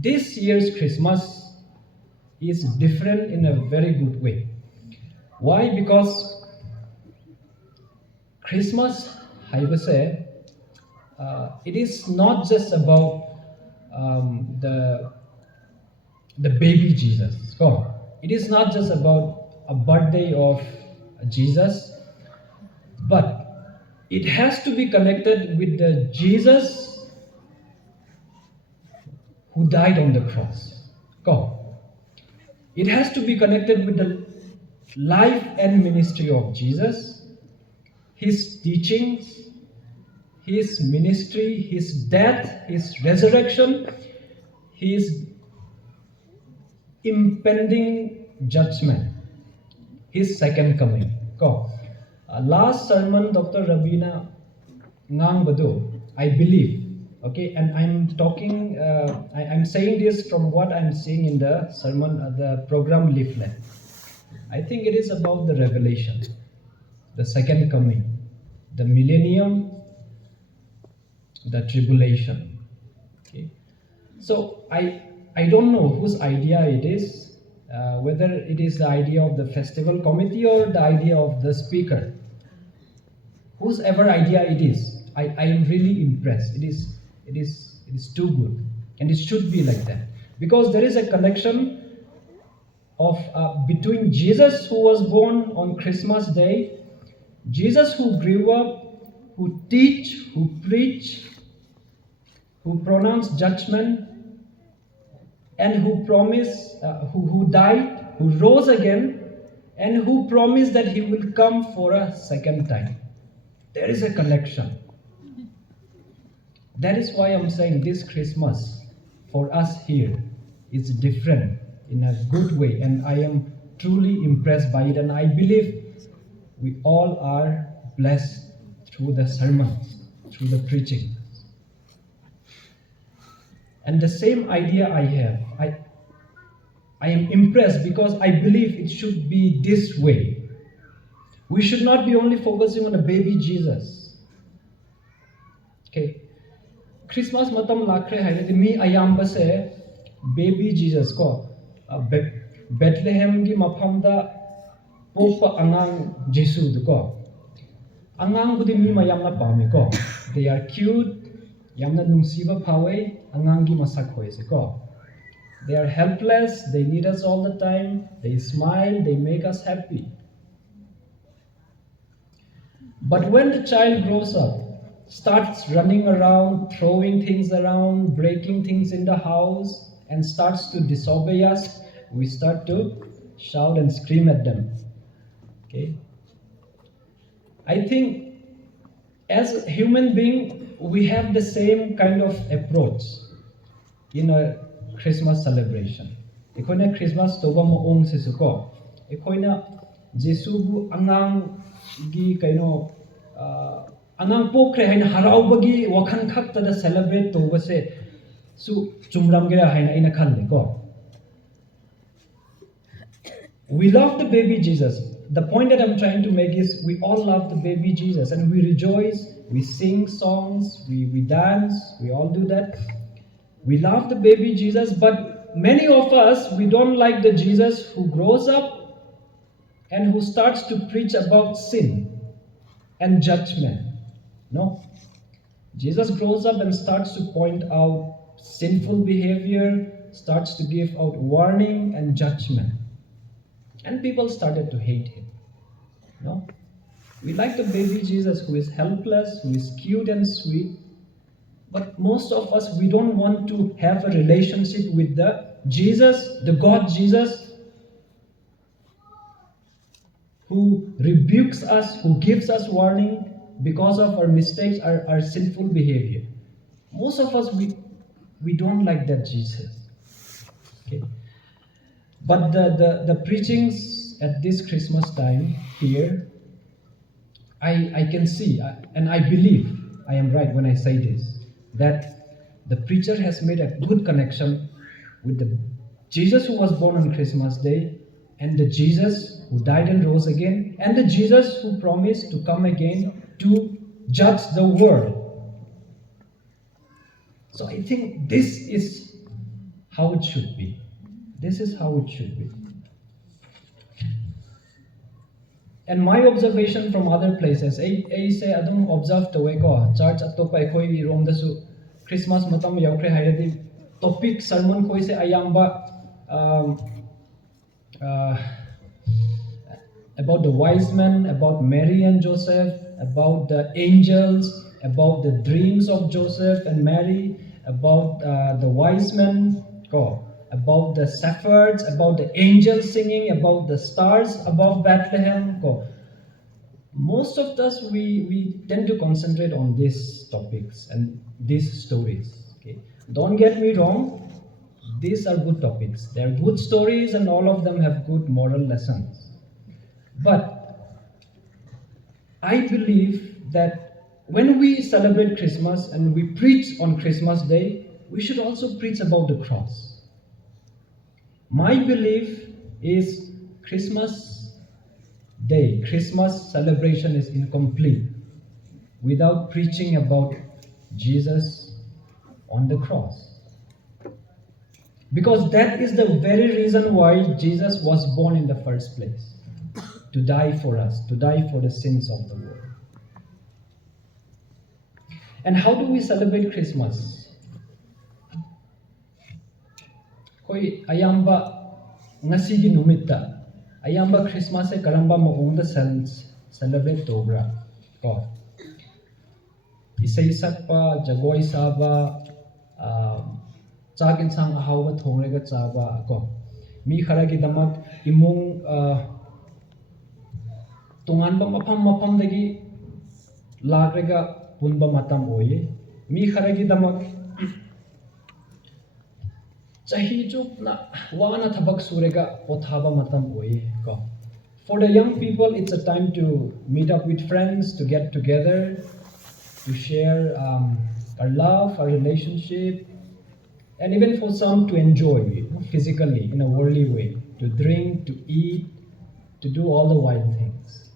this year's Christmas is different in a very good way. Why? Because Christmas, it is not just about the baby Jesus. God. It is not just about a birthday of Jesus, but it has to be connected with the Jesus who died on the cross. God. It has to be connected with the life and ministry of Jesus, his teachings, his ministry, his death, his resurrection, his impending judgment, his second coming. Ko. Last sermon, Dr. Rabina Ngang Badu, I believe, okay, and I'm talking, I'm saying this from what I'm seeing in the sermon, the program leaflet. I think it is about the revelation, the second coming, the millennium, the tribulation. Okay, so I don't know whose idea it is, whether it is the idea of the festival committee or the idea of the speaker. Whosever idea it is, I am really impressed. It is too good, and it should be like that, because there is a connection of between Jesus who was born on Christmas Day, Jesus who grew up, who teach, who preach, who pronounced judgment, and who promised, who died, who rose again, and who promised that he will come for a second time. There is a connection. That is why I'm saying this Christmas for us here is different in a good way, and I am truly impressed by it, and I believe we all are blessed through the sermons, through the preaching. And the same idea I have, I am impressed because I believe it should be this way. We should not be only focusing on the baby Jesus. Okay. Christmas matam lakre haile mi ayamba se baby Jesus ko Bethlehem gi mafam da popa angang Jesus ko. Angang budi mi mayam na pami ko. They are cute, yamna nungsiba phawe angang gi masak hoy se ko. They are helpless, they need us all the time, they smile, they make us happy. But when the child grows up, starts running around, throwing things around, breaking things in the house, and starts to disobey us, we start to shout and scream at them. Okay? I think as a human being, we have the same kind of approach in a Christmas celebration. Ekoina Christmas toba mo ong sesuko. Ekoina Jesu bu angang gi kaino angang pokre haina haraubagi wakhan khakta da celebrate toba se su chumram gera haina ina khanne ko. We love the baby Jesus. The point that I'm trying to make is we all love the baby Jesus, and we rejoice, we sing songs, we dance, we all do that. We love the baby Jesus, but many of us, we don't like the Jesus who grows up and who starts to preach about sin and judgment. No. Jesus grows up and starts to point out sinful behavior, starts to give out warning and judgment. And people started to hate him. No? We like the baby Jesus who is helpless, who is cute and sweet. But most of us, we don't want to have a relationship with the Jesus, the God Jesus, who rebukes us, who gives us warning because of our mistakes, our sinful behavior. Most of us, we don't like that Jesus. Okay. But the preachings at this Christmas time here, I can see, and I believe I am right when I say this, that the preacher has made a good connection with the Jesus who was born on Christmas Day, and the Jesus who died and rose again, and the Jesus who promised to come again to judge the world. So I think this is how it should be. This is how it should be. And my observation from other places, I say adum observe the way ko church atopa ekhoi rom dasu Christmas matam yaukre hairadi topic sermon koi se ayamba uh, about the wise men, about Mary and Joseph, about the angels, about the dreams of Joseph and Mary, about the wise men, about the shepherds, about the angels singing, about the stars above Bethlehem. Most of us, we tend to concentrate on these topics and these stories. Okay? Don't get me wrong, these are good topics. They're good stories and all of them have good moral lessons. But I believe that when we celebrate Christmas and we preach on Christmas Day, we should also preach about the cross. My belief is Christmas Day, Christmas celebration is incomplete without preaching about Jesus on the cross. Because that is the very reason why Jesus was born in the first place. To die for us, to die for the sins of the world. And how do we celebrate Christmas? Koi ayamba ngasigi numitta ayamba Christmas e karamba maungda celebrate tobra ko isay sakpa jagoi saba chak insang ahawa thongrega chaba ko mi kharagi damak imung tunganba mafam dagi lagrega punba matam oye mi kharagi damak chahi chupna wana thabak surega pothaba matam oye ko. For the young people, it's a time to meet up with friends, to get together, to share our love, our relationship, and even for some to enjoy physically in a worldly way, to drink, to eat, to do all the wild things.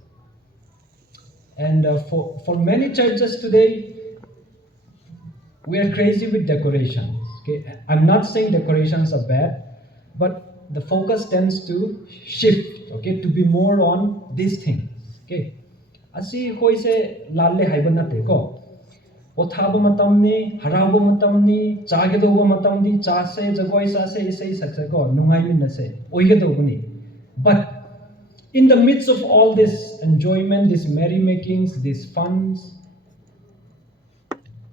And for many churches today, we are crazy with decorations. Okay? I'm not saying decorations are bad, but the focus tends to shift, okay, to be more on these things. Okay? Asi hoi se lalle haiba nate ko. Pothaba matamni, haraba matamni, chage doba matamni, chase, jagoi sase, isai sakse ko, nungai min nase, oige dobuni. But in the midst of all this enjoyment, these merrymakings, these funs,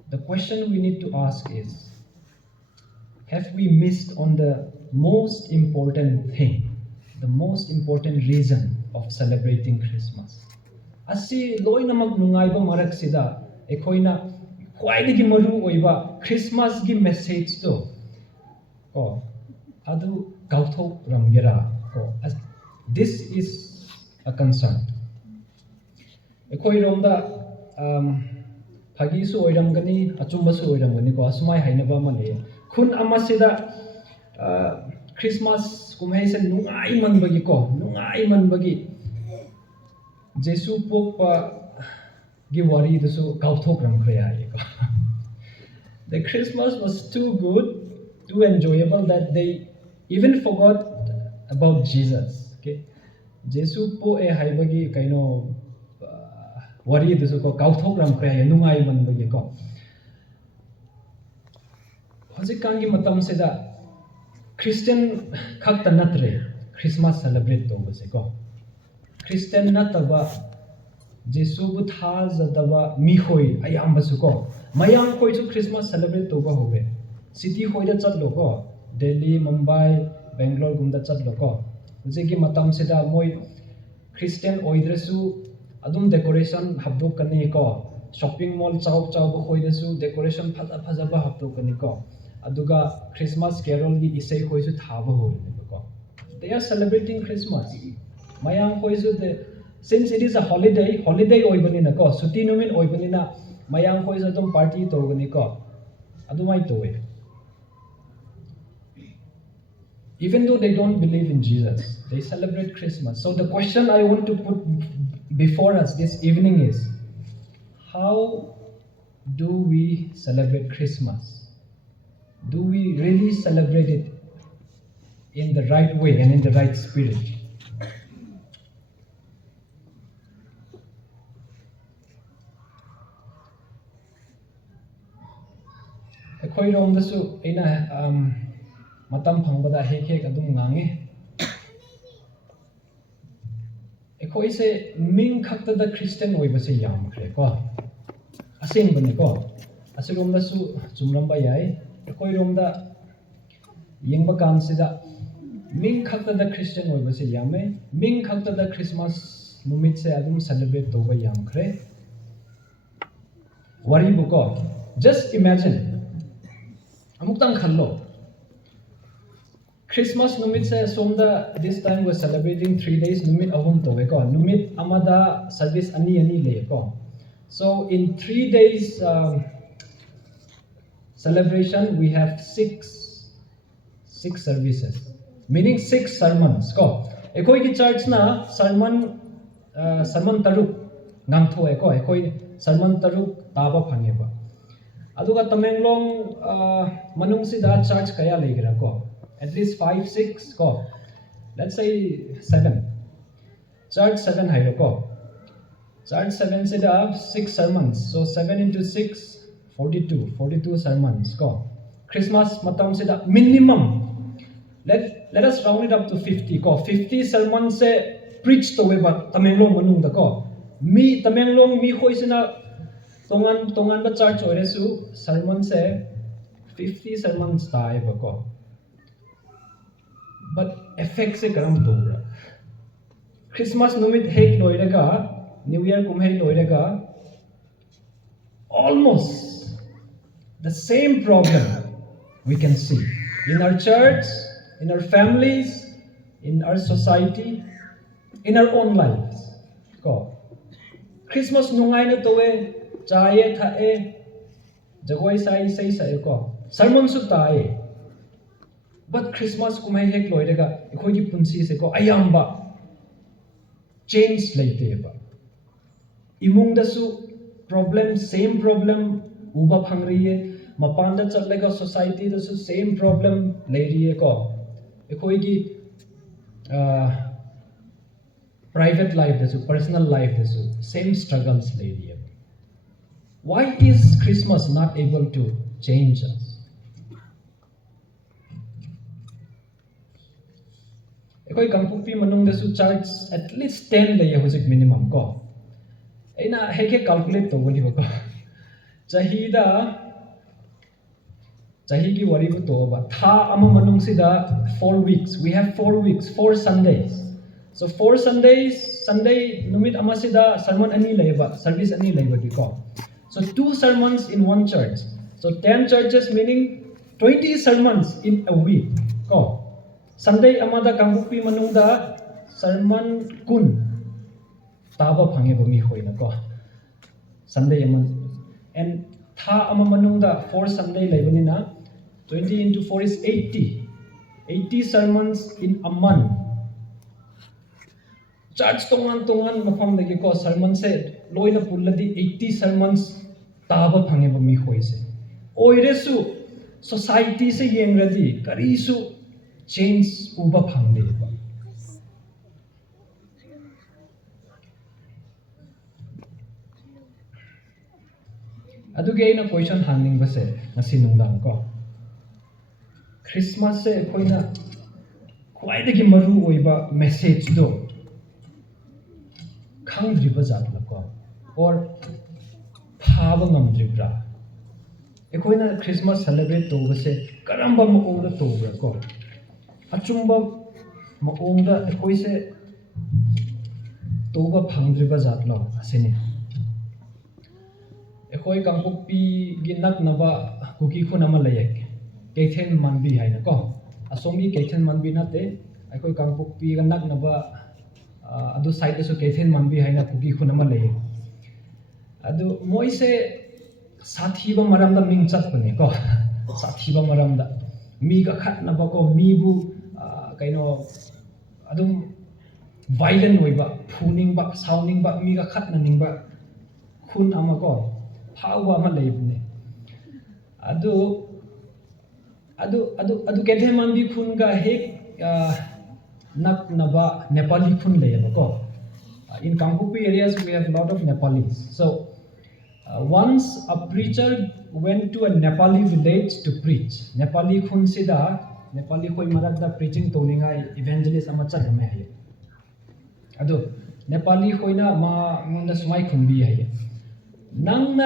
the question we need to ask is, have we missed on the most important thing, the most important reason of celebrating Christmas? Asi loinamak nungaiba marak sida, ekoina khwaidagi maru oiba Christmas gi message to, adu kauthok ramgera, this is a concern. Ekoi romda Pagisu oiramgani, achumbasu oiramgani ko asumai hainaba male. Kun amasida Christmas kumhai se nungai manbagi ko, nungai manbagi. Jesu pokpa gi wari dasu kauthok ramkhaya ko. The Christmas was too good, too enjoyable that they even forgot about Jesus. Okay, Jesu po e haibagi kaino wari dasu ko kauthok ramkhaya nungai manbagi ko. Hojikkangi matam seda Christian khakta natre Christmas celebrate tobase ko. Christian nataba Jesu bu thazadaba mi khoi ayambasu ko. Mayam khoi chu Christmas celebrate toba hobe. City khoi da chatlo ko. Delhi, Mumbai, Bangalore gumda chatlo ko. Hojiki matam seda moi Christian oidresu adum decoration habdok kani ko. Shopping mall chau bu khoi desu decoration phaja ba habdok kani ko. Aduga Christmas carol gi isai khoi su thaba ho ko. They are celebrating Christmas. Mayang khoi su de since it is a holiday oibani na ko suti numin oibani na mayang khoi su dum party to gani ko. Adumai to we. Even though they don't believe in Jesus, they celebrate Christmas. So the question I want to put before us this evening is, how do we celebrate Christmas? do we really celebrate it in the right way and in the right spirit? ꯑꯩꯈꯣꯏꯔꯣꯝꯗꯁꯨ ꯑꯩꯅ matam phangbada hek hek adum ngange ꯑꯩꯈꯣꯏꯁꯦ ꯃꯤꯡ ꯈꯛꯇꯗ Christian ꯑꯣꯏꯕꯁꯦ ꯌꯥꯝꯈ꯭ꯔꯦ ꯀꯣ ꯑꯁꯦꯡꯕꯅꯤ ꯀꯣ ꯑꯁꯤꯔꯣꯝꯗꯁꯨ ꯆꯨꯝꯔꯝꯕ ꯌꯥꯏ ꯑꯩꯈꯣꯏꯔꯣꯝꯗ ꯌꯦꯡꯕ ꯀꯥꯟꯁꯤꯗ ꯃꯤꯡ ꯈꯛꯇꯗ ꯈ꯭ꯔꯤꯁꯇꯤꯌꯟ ꯑꯣꯏꯕꯁꯦ ꯌꯥꯝꯃꯦ ꯃꯤꯡ ꯈꯛꯇꯗ ꯈ꯭ꯔꯤꯁꯃꯥꯁ ꯅꯨꯃꯤꯠꯁꯦ ꯑꯗꯨꯝ ꯁꯦꯂꯦꯕ꯭ꯔꯦꯠ ꯇꯧꯕ ꯌꯥꯝꯈ꯭ꯔꯦ ꯋꯥꯔꯤꯕꯨ ꯀꯣ just imagine ꯑꯃꯨꯛꯇꯪ ꯈꯜꯂꯣ Christmas numit se somda this time we're celebrating 3 days numit ahum to ko numit amada service ani le ko so in 3 days celebration we have six services meaning 6 sermons ko ekoi ki church na sermon taruk ngang thoe ko ekoi sermon taruk taba phange ba aduga tamenglong manung sida church kaya legira ko at least 5, 6 ko. Let's say 7. Church 7 hayo ko. Church 7 sida 6 sermons. So 7 into 6, 42 sermons ko. Christmas matam sida minimum. Let us round it up to 50 ko. 50 sermons se preach to weba tamenglong manung da ko. Tamenglong mi khoi sina tongan ba church oresu sermon se 50 sermons ta ba ko. But effect se karam dobra Christmas numit hek loiraga New Year kum hek loiraga almost the same problem we can see in our church, in our families, in our society, in our own lives ko Christmas nungai na towe chaye thae jagoi sai ko sermon su tae but Christmas kumai hek loiraga ekhoi gi punsi se ko ayamba change leite ba imung da su same problem uba phangriye mapan da chatlega society da su same problem leiriye ko ekhoi gi private life da su personal life da su same struggles leiriye why is Christmas not able to change us ekoi Thangpu manung da su church at least 10 le hojik minimum ko aina heke calculate to boli ko chahi gi wari bu to ba tha ama manung sida 4 weeks we have 4 weeks 4 Sundays so 4 Sundays Sunday numit ama sida sermon ani leba service ani leba ki ko so 2 sermons in one church so 10 churches meaning 20 sermons in a week ko Sunday amada Thangpu manungda sermon kun taba phange ba mi hoina ko Sunday aman and tha ama manungda 4 Sunday lebanina 20 into 4 is 80 sermons in a month church tongan mafam dagi ko sermon se loina pulladi 80 sermons taba phange ba mi hoise oiresu society se yengradi karisu change uba phangde ba aduge ina question hanging ba se ngasi nungdang ko Christmas se koina khwaidagi maru oiba message do khangdriba jatla ko or phaba ngamdribra ekoina Christmas celebrate to ba se karamba maongda to bra ko achumba maongda ekoise toba phangdriba jatlo asini ekoi Thangpu gi naknaba kuki khuna ma layek keithen manbi haina ko asomi keithen manbi na te ekoi Thangpu ga naknaba adu side so keithen manbi haina kuki khuna ma layek adu moise sathiba maramda mingchat bane ko sathiba maramda mi ga khatnaba ko mi bu kaino adum violent oiba phuning ba sounding ba mi ga khatna ning ba khun ama ko phauwa ma leibne adu adu kethe manbi khun ga hek nak naba Nepali khun le ko. In Thangpu areas we have a lot of Nepalis. So once a preacher went to a Nepali village to preach. Nepali khun sida Nepali khoi marak da preaching toninga evangelist ama chagame hai. Ado Nepali khoina ma munda sumai khumbi hai. Nang na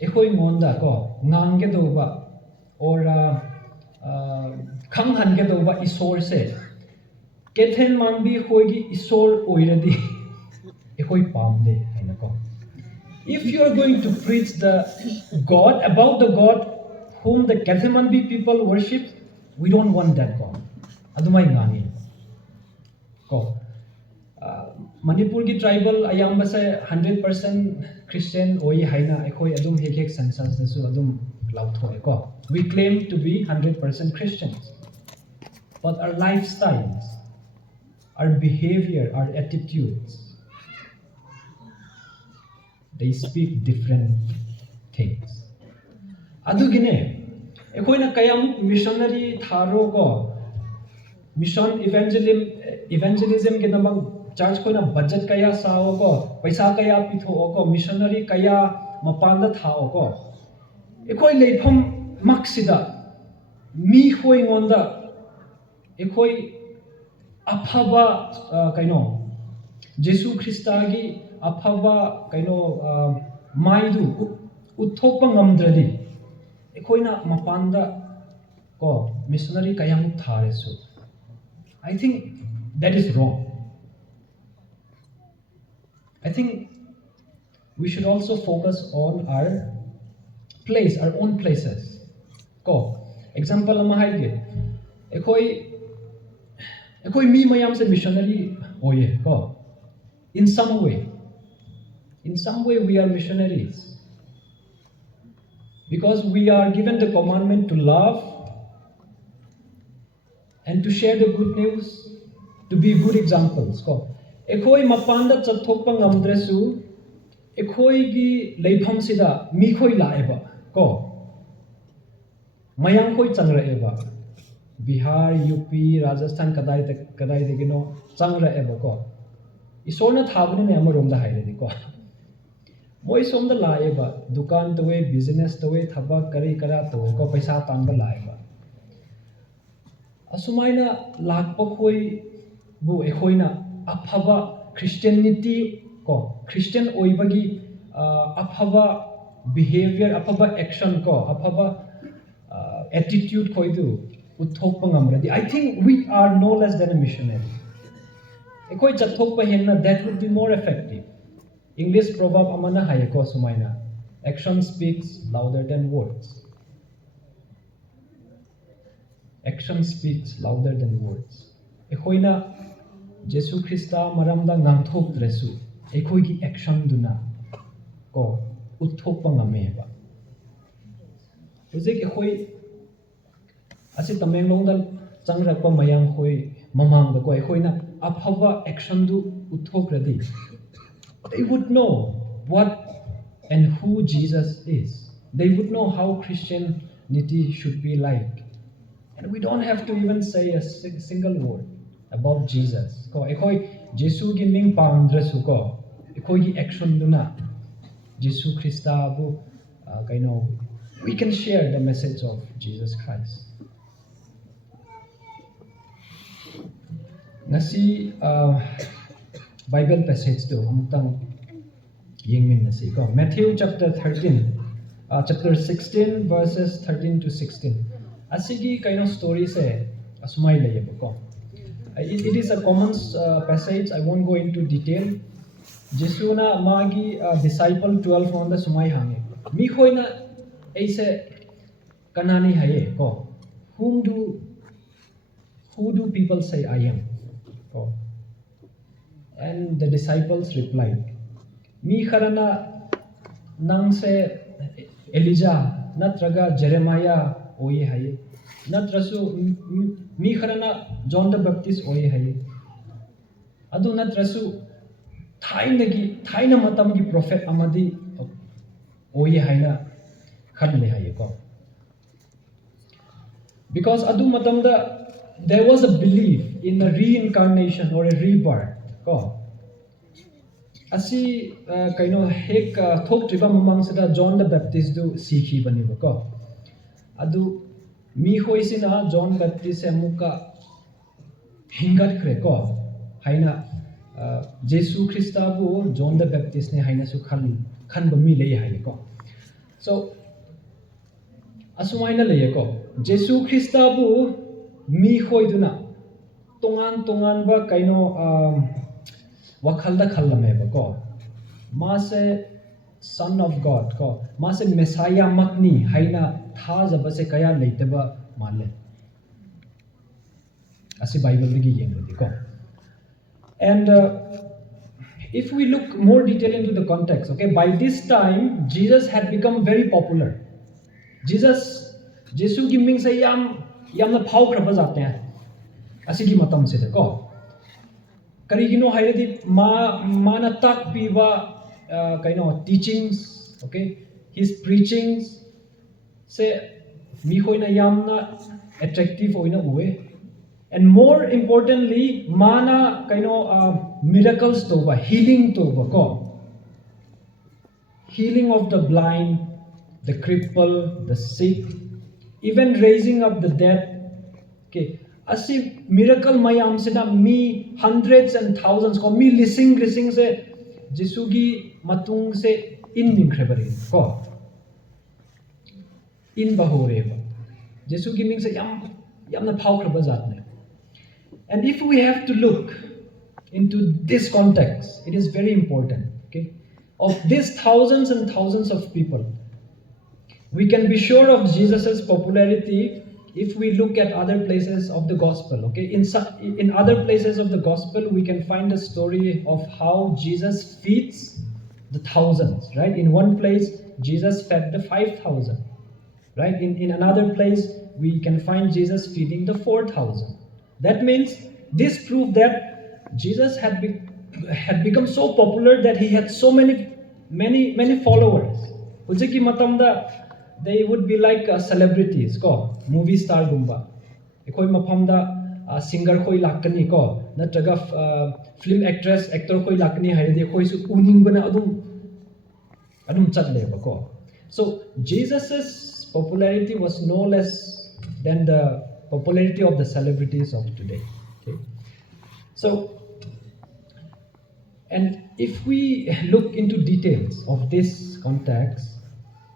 ekhoi monda ko ngang ge do ba or khang han ge do ba isor se kethen manbi khoi gi isor oiradi ekhoi pam de haina ko. If you are going to preach the God about the God whom the Kathimanbi people worship, we don't want that God. Adumai ngangi ko. Manipur ki tribal ayamba se 100% Christian oi haina ekhoi adum hek census su adum lautho ko. We claim to be 100% Christians, but our lifestyles, our behavior, our attitudes, they speak different things. Adugine ekhoina kayam missionary tharo ko mission evangelism ke namang church koina budget kaya sao ko paisa kaya pitho ko missionary kaya mapanda thao ko ekhoi lepham maksida mi khoi ngonda ekhoi aphaba kaino Jesu Christa gi aphaba kaino maidu uthokpa ngamdradi ekhoina mapanda ko missionary kayam tharesu. I think that is wrong. I think we should also focus on our place, our own places. Ko example ama haige ekhoi mi mayam se missionary oye ko. In some way we are missionaries, because we are given the commandment to love and to share the good news, to be good examples ko. Ekhoi mapanda chathokpa ngamdresu ekhoi gi leifam sida mi khoi laeba ko mayang khoi changraeba Bihar, UP, Rajasthan kadai de gino changraeba ko isorna thabne ne amarom da hairedi ko moi somda laeba dukan towe business towe thabak kari kara to ko paisa tanba laeba asumaina lakpa khoi bu ekhoina aphaba Christianity ko Christian oibagi aphaba behavior aphaba action ko aphaba attitude khoi du uthokpa ngamradi I think we are no less than a missionary. Ekhoi chathokpa henna that would be more effective. English proverb amana haye ko sumaina action speaks louder than words. Action speaks louder than words. Ekhoina Jesu Christa maramda ngangthok dresu ekhoi gi action duna ko uthokpa ngameba. Ujek ekhoi asi Tamenglong dal changrakpa mayang khoi mamang da ko ekhoina aphaba action du uthokradi they would know what and who Jesus is. They would know how Christianity should be like. And we don't have to even say a single word about Jesus. Ko ekhoi Jesu gi ming pangdresu ko ekhoi gi action duna Jesu Christa bu kaino we can share the message of Jesus Christ. Nasi Bible passage to amutang yingmin nasi ko Matthew chapter 16 verses 13 to 16 asigi kaino story se asumai layebo ko. It is a common passage. I won't go into detail. Jesu na magi disciple 12 on the sumai hange mi khoina aise kanani haye ko who do people say I am ko. And the disciples replied, Mi kharana nang se Elijah natraga Jeremiah oye haye natrasu mi kharana John the Baptist oye haye adu natrasu thaina matam gi prophet amadi oye haina khanle haye ko. Because adu matamda there was a belief in a reincarnation or a rebirth ko. Asi kaino hek thok triba mamang sida John the Baptist du sikhi bani ba ko. Adu mi hoisina John Baptist amuka hingat kre ko haina Jesu Christa bu John the Baptist ne haina su khan ba mi lei hai ko. So asumaina lei ko Jesu Christa bu mi hoiduna tongan ba kaino wakhalda khallame ba ko ma se son of God ko ma se messiah makni haina tha jaba se kaya leite ba male asi Bible gi yeng ko. And if we look more detail into the context, okay, by this time Jesus had become very popular. Jesu ki ming se yam na phau khra ba jate hain asi gi matam se ko karigino hairadi ma na tak pi ba kaino teachings, okay, his preachings se mi hoina yamna attractive hoina uwe. And more importantly, mana kaino miracles to ba healing to ba ko healing of the blind, the crippled, the sick, even raising up the dead. Okay, asi miracle mayam se na mi hundreds and thousands ko mi lising se Jesu gi matung se in ning khrebari ko in ba hore ba Jesu gi ming se yam na phau khraba jat ne. And if we have to look into this context, it is very important, okay? Of these thousands and thousands of people, we can be sure of Jesus' popularity if we look at other places of the gospel, okay? In other places of the gospel, we can find a story of how Jesus feeds the thousands, right? In one place, Jesus fed the 5,000, right? In another place, we can find Jesus feeding the 4,000. That means this proved that Jesus had become so popular that he had so many followers. Hujiki matamda they would be like celebrities ko movie star gumba. Ekoi mafamda singer khoi lakani ko natraga film actor khoi lakani hairadi khoi su uning bana adum chatle ba ko. So Jesus's popularity was no less than the popularity of the celebrities of today. Okay? So, and if we look into details of this context,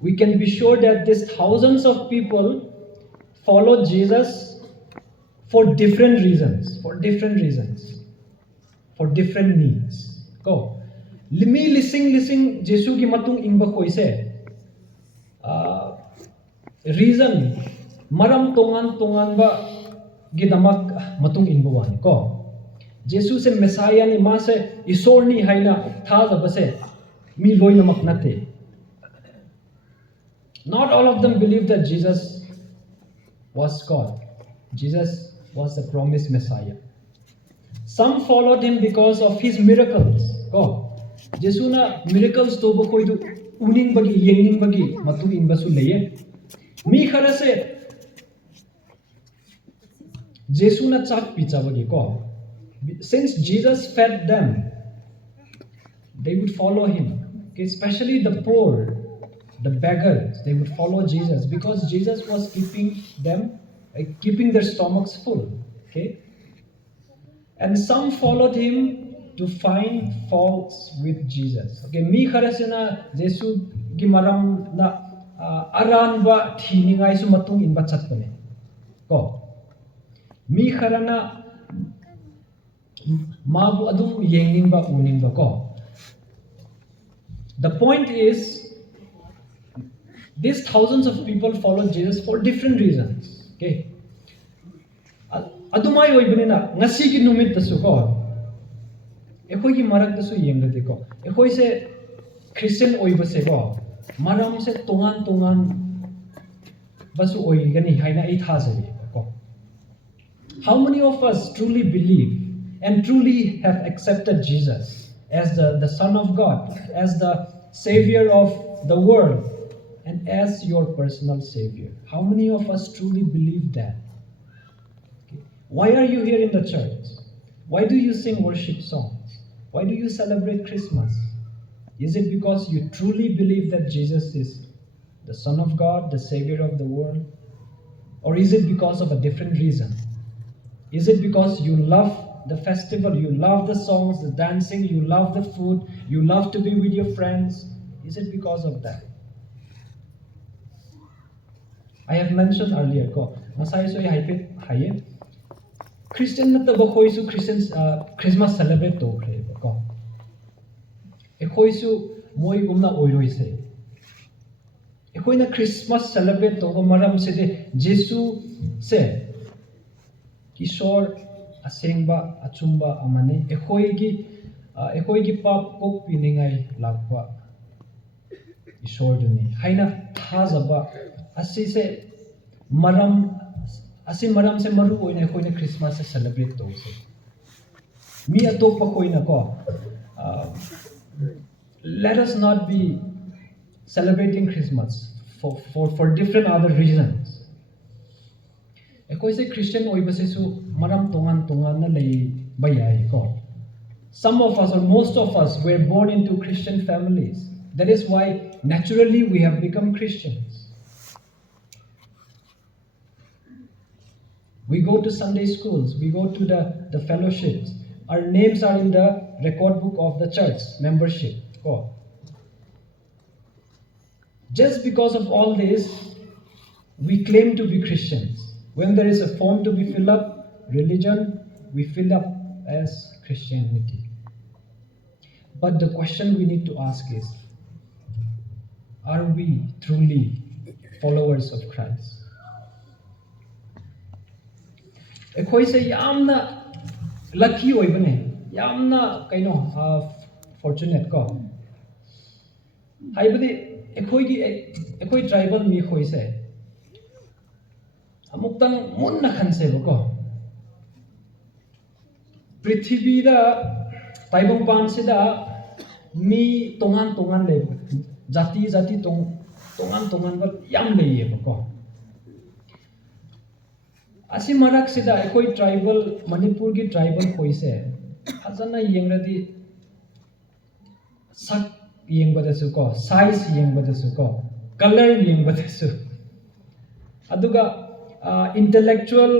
we can be sure that these thousands of people followed Jesus for different reasons, for different needs. Go. Limi lising Jesu ki matung ingba koi se reason maram tongan ba gidamak matung inbo wani ko Jesu se Messiah ni ma se isor ni haina tha ba se mi loi namak nate. Not all of them believed that Jesus was God. Jesus was the promised Messiah. Some followed him because of his miracles. Ko Jesu na miracles to ba koi du uning bagi yengning bagi matung inba su leye. Mi khara se Jesu na chak picha bagi ko. Since Jesus fed them, they would follow him. Okay, especially the poor, the beggars, they would follow Jesus because Jesus was keeping their stomachs full. Okay, and some followed him to find faults with Jesus. Okay, mi khara se na Jesu gi maram na aran ba thiningai su matung in ba chatpane ko mi kharana mabu adum yengning ba uning ba ko. The point is these thousands of people followed Jesus for different reasons. Okay, adumai oibnina ngasi gi numit tasu ko ekhoi gi marak tasu yengde ko ekhoi se Christian oibase ko maram se tongan basu oigani haina ei thajari ko. How many of us truly believe and truly have accepted Jesus as the Son of God, as the Savior of the world, and as your personal Savior. How many of us truly believe that? Okay. Why are you here in the church? Why do you sing worship songs? Why do you celebrate Christmas? Is it because you truly believe that Jesus is the Son of God, the Savior of the world? Or is it because of a different reason? Is it because you love the festival, you love the songs, the dancing, you love the food, you love to be with your friends? Is it because of that? I have mentioned earlier, Christian nataba khoisu Christmas celebrate tokre ko. Ekhoisu moi gumna oiroise. Ekhoina Christmas celebrate to maram se Jesu se Kishore asengba achumba amani ekhoigi pap kok piningai lakpa Ishore duni haina thazaba asi se maram se maru oina ekhoina Christmas se celebrate to se mi atokpa koina ko let us not be celebrating Christmas for different other reasons. Ekoi se Christian oibase su maram tongan na lei bayai ko. Some of us or most of us were born into Christian families. That is why naturally we have become Christians. We go to Sunday schools, we go to the fellowships. Our names are in the record book of the church membership. Oh. Just because of all this, we claim to be Christians. When there is a form to be filled up, religion, we fill up as Christianity. But the question we need to ask is, are we truly followers of Christ? Ekoi se yamna lucky oibane, yamna fortunate ko. Haibadi ekoi tribal mi khoi se amuktang munna khanse bako prithvi da taibong pan se da mi tongan le jati tongan ba yam le bako asi marak se da ekoi tribal Manipur gi tribal khoi se hazana yengradi sak yengbadasu ko size yengbadasu ko color yengbadasu aduga intellectual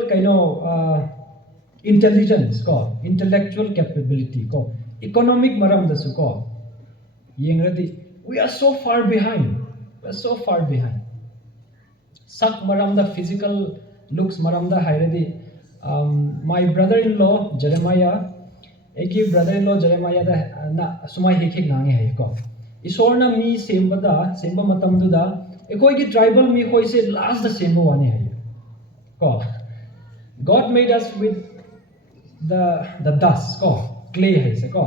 intelligence ko intellectual capability ko economic maram dasu ko yengradi we are so far behind sak maram da physical looks maram da hairadi my brother-in-law Jeremiah eki brother-in-law Jeremiah da na sumai hekek nange hai ko isorna mi semba matam du da ekoi ki tribal mi khoi se last the semba wani hai ko God made us with the dust ko clay hai se ko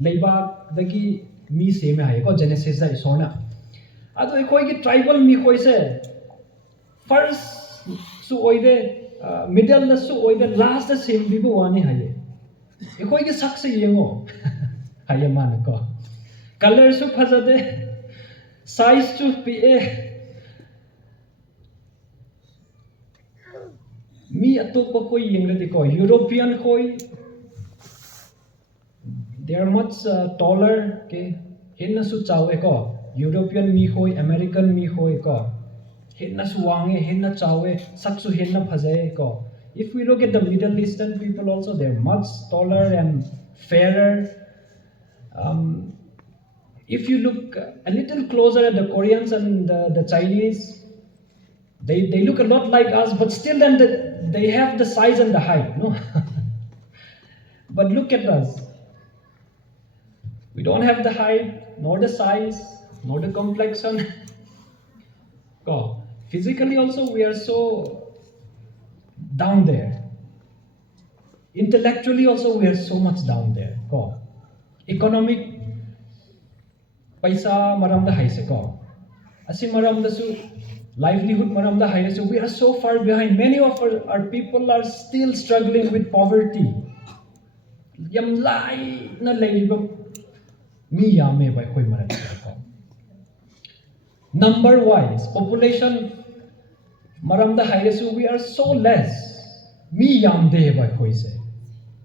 leiba dagi mi seme hai ko Genesis da isorna ado ekoi ki tribal mi khoi se first su oide middle na su oide last the same bi wani hai ekoi ki sak se yengo hai man ko color su phajade size su pi mi atokpa koi yengradi ko European koi they are much taller ke henna su chawe ko European mi koi American mi koi ko henna su wange henna chawe sak su henna phajae ko if we look at the Middle Eastern people also they are much taller and fairer if you look a little closer at the Koreans and the Chinese they look a lot like us but still then they have the size and the height no but look at us we don't have the height nor the size nor the complexion physically also we are so down there intellectually also we are so much down there economic paisa maram da haise ko asi maram da su livelihood maram da haise we are so far behind many of our people are still struggling with poverty yam lai na leiba mi yame bai khoi maram ko Number wise, population maramda hairesu, we are so less. Mi yamde ba koise.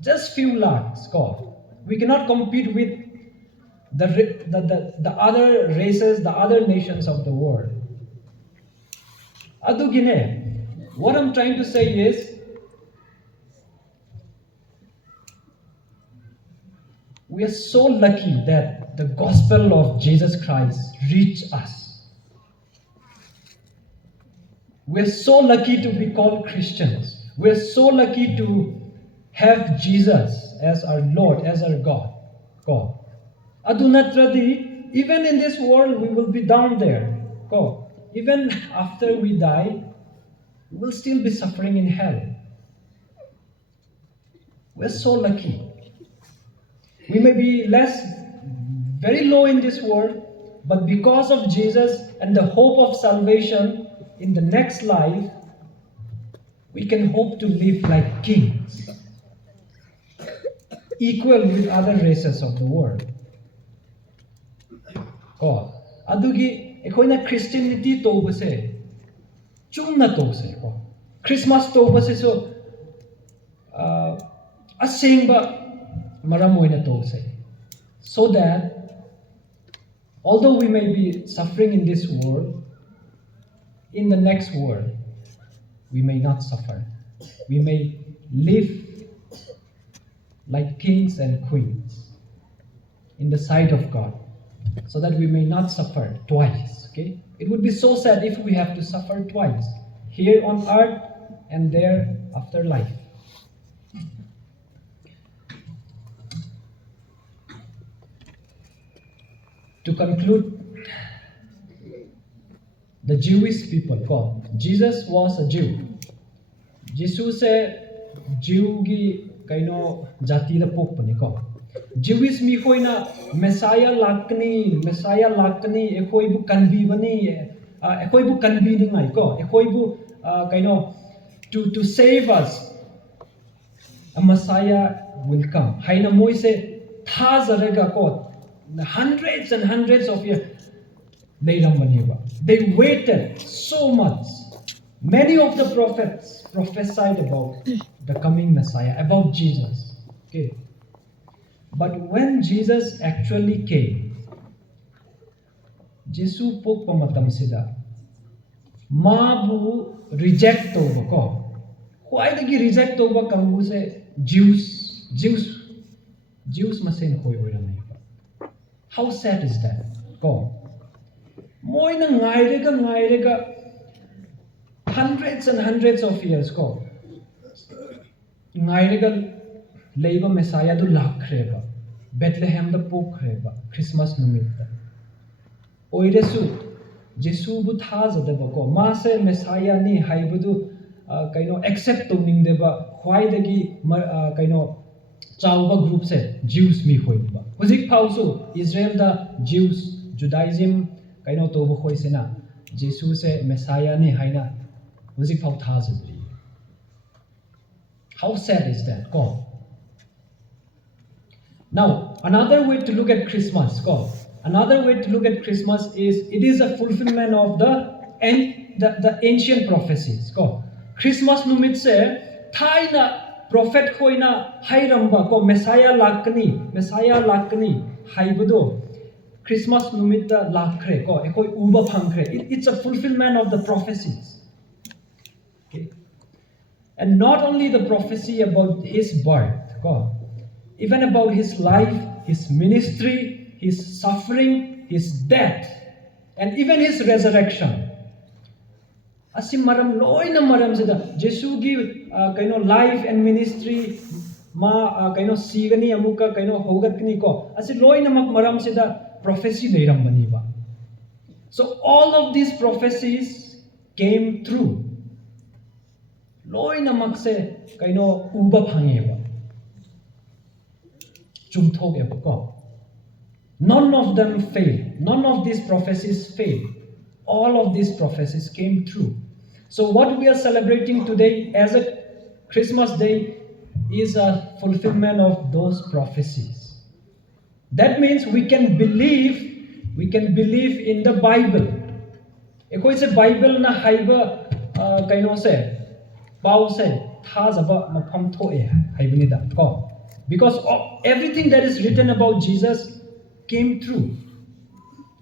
Just few lakhs. Ko. We cannot compete with the other races, the other nations of the world. Adugine, what I'm trying to say is, we are so lucky that the gospel of Jesus Christ reached us. We're so lucky to be called Christians. We're so lucky to have Jesus as our Lord, as our God. Adunatradi, even in this world, we will be down there. Even after we die, we will still be suffering in hell. We're so lucky. We may be very low in this world, but because of Jesus and the hope of salvation in the next life, we can hope to live like kings, equal with other races of the world. Adugi, ekoina Christianity tobase, chumna tobase. Christmas tobase so asengba maramoina tobase, so that although we may be suffering in this world, in the next world, we may not suffer. We may live like kings and queens in the sight of God, so that we may not suffer twice. Okay? It would be so sad if we have to suffer twice, here on earth and there after life. To conclude, the Jewish people, Jesus was a Jew. Jesus said, Jew gi kaino jati la pok pani ko. Jewish mi koina Messiah lakni, ekoi bu kanbi bani, ekoi bu kanbi ni ngai ko, ekoi bu kaino to save us, a Messiah will come. Haina moi se thazarega ko, hundreds and hundreds of years. They waited so much. Many of the prophets prophesied about the coming Messiah, about Jesus. Okay. But when Jesus actually came, Jesus pok pamatam sida, mabu reject over ko. Why did he reject over kambu se Jews masin koi oira nahi pa. How sad is that? Ko. Moina ngairega hundreds and hundreds of years ko. Ngairega leiba Messiah du lakreba. Bethlehem da pokreba. Christmas numita. Oiresu Jesu bu thaza deba ko. Ma se Messiah ni haibudu kaino accept to ning deba. Why dagi kaino chawba group se Jews mi hoiba. Huzik pausu Israel da Jews, Judaism kaino to bu khoi sena Jesu se Messiah ni haina huzik pau thazadri. How sad is that? Ko. Now, another way to look at Christmas, another way to look at Christmas is it is a fulfillment of the ancient prophecies. Christmas numit se thaina prophet koina hairamba ko Messiah lakni haibudo Christmas numit da lakre ko ekoi uba phangre. It's a fulfillment of the prophecies. Okay? And not only the prophecy about his birth, even about his life, his ministry, his suffering, his death, and even his resurrection. Asim maram loina maram sida Jesu gi kaino life and ministry ma kaino sigani amuka kaino hogatni ko. Asi loina mak maram sida prophecy leiram bani ba. So all of these prophecies came true. Loina mak se kaino uba phangeba. None of them failed. None of these prophecies failed. All of these prophecies came true. So what we are celebrating today as a Christmas day is a fulfillment of those prophecies. That means we can believe in the Bible. एकोई से Bible ना हाइबा कइनो से पाउ से थाजबा मफम थोए हाइबनिदा को because of everything that is written about Jesus came true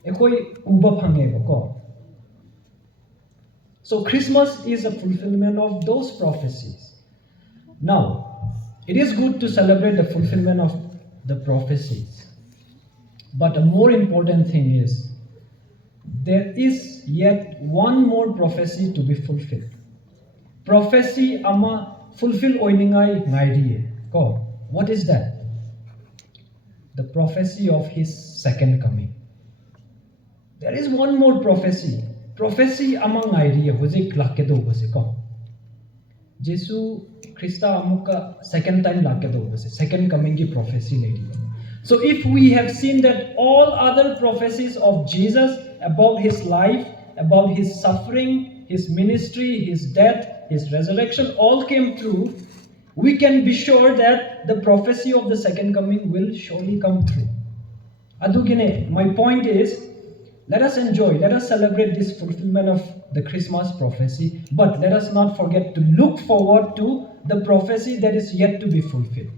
एकोई उबा फंगेबा को. So Christmas is a fulfillment of those prophecies. Now, it is good to celebrate the fulfillment of the prophecies. But a more important thing is, there is yet one more prophecy to be fulfilled. Prophecy ama fulfill oiningai ngairiye. Ko, what is that? The prophecy of his second coming. There is one more prophecy. Prophecy ama ngairiye hojik lakke do bose ko. Jesu Christa amuka second time lakke do bose. Second coming ki prophecy lady. So if we have seen that all other prophecies of Jesus about his life, about his suffering, his ministry, his death, his resurrection, all came true, we can be sure that the prophecy of the second coming will surely come true. Adugine, my point is, let us enjoy, let us celebrate this fulfillment of the Christmas prophecy, but let us not forget to look forward to the prophecy that is yet to be fulfilled.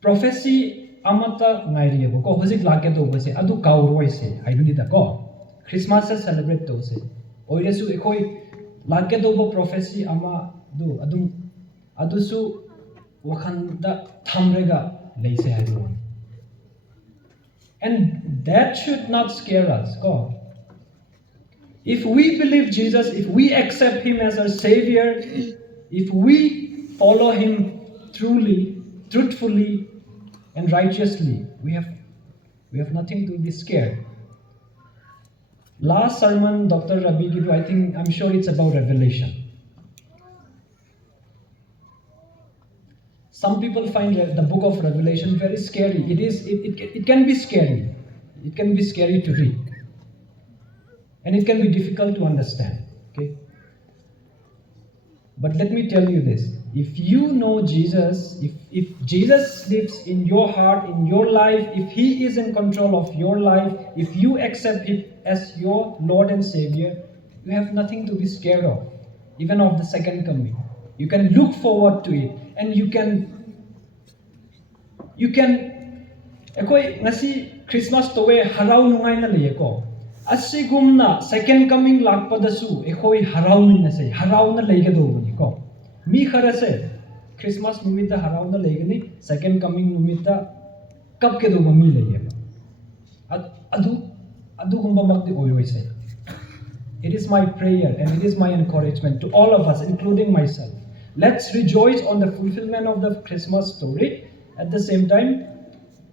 Prophecy amata ngairiye ko hojik lake do bose adu kauroi se haibini da ko Christmas se celebrate do se oiresu ekoi lake do bo prophecy ama du adu su wakhanda thamrega leise haibu. And that should not scare us, God. If we believe Jesus, if we accept him as our savior, if we follow him truthfully and righteously, we have nothing to be scared. Last sermon Dr. Rabi gave, I'm sure it's about Revelation. Some people find the book of Revelation very scary. It can be scary. It can be scary to read. And it can be difficult to understand. Okay? But let me tell you this. If you know Jesus, if Jesus lives in your heart, in your life, if he is in control of your life, if you accept him as your Lord and Savior, you have nothing to be scared of, even of the second coming. You can look forward to it, and you can ekoi ngasi Christmas towe harau nungai na liye ko asigumna second coming lakpadasu ekoi harau min na sei harau na leige do ni ko mi khara se Christmas numita harau na leige ni second coming numita kap ke do mi leye adu gumba makti oi se. It is my prayer and it is my encouragement to all of us, including myself. Let's rejoice on the fulfillment of the Christmas story. At the same time,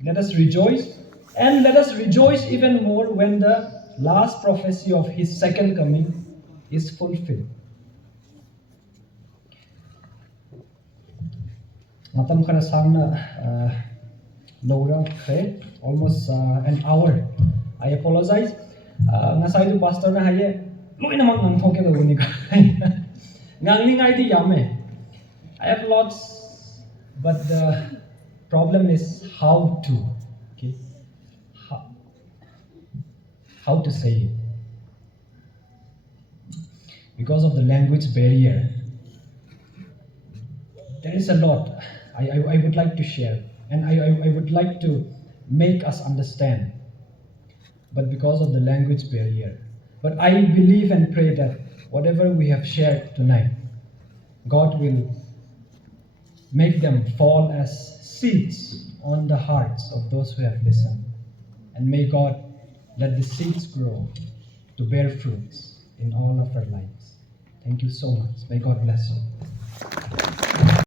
let us rejoice, and let us rejoice even more when the last prophecy of his second coming is fulfilled. Matam kana sangna lowra almost an hour. I apologize. Ngasai tu pastor na haye loina mang nang thoke do ni ka. Ngangni ngai di yame. I have lots, but the problem is how to, okay? How to say it. Because of the language barrier, there is a lot I would like to share, and I would like to make us understand. But because of the language barrier. But I believe and pray that whatever we have shared tonight, God will make them fall as seeds on the hearts of those who have listened. And may God let the seeds grow to bear fruits in all of our lives. Thank you so much. May God bless you.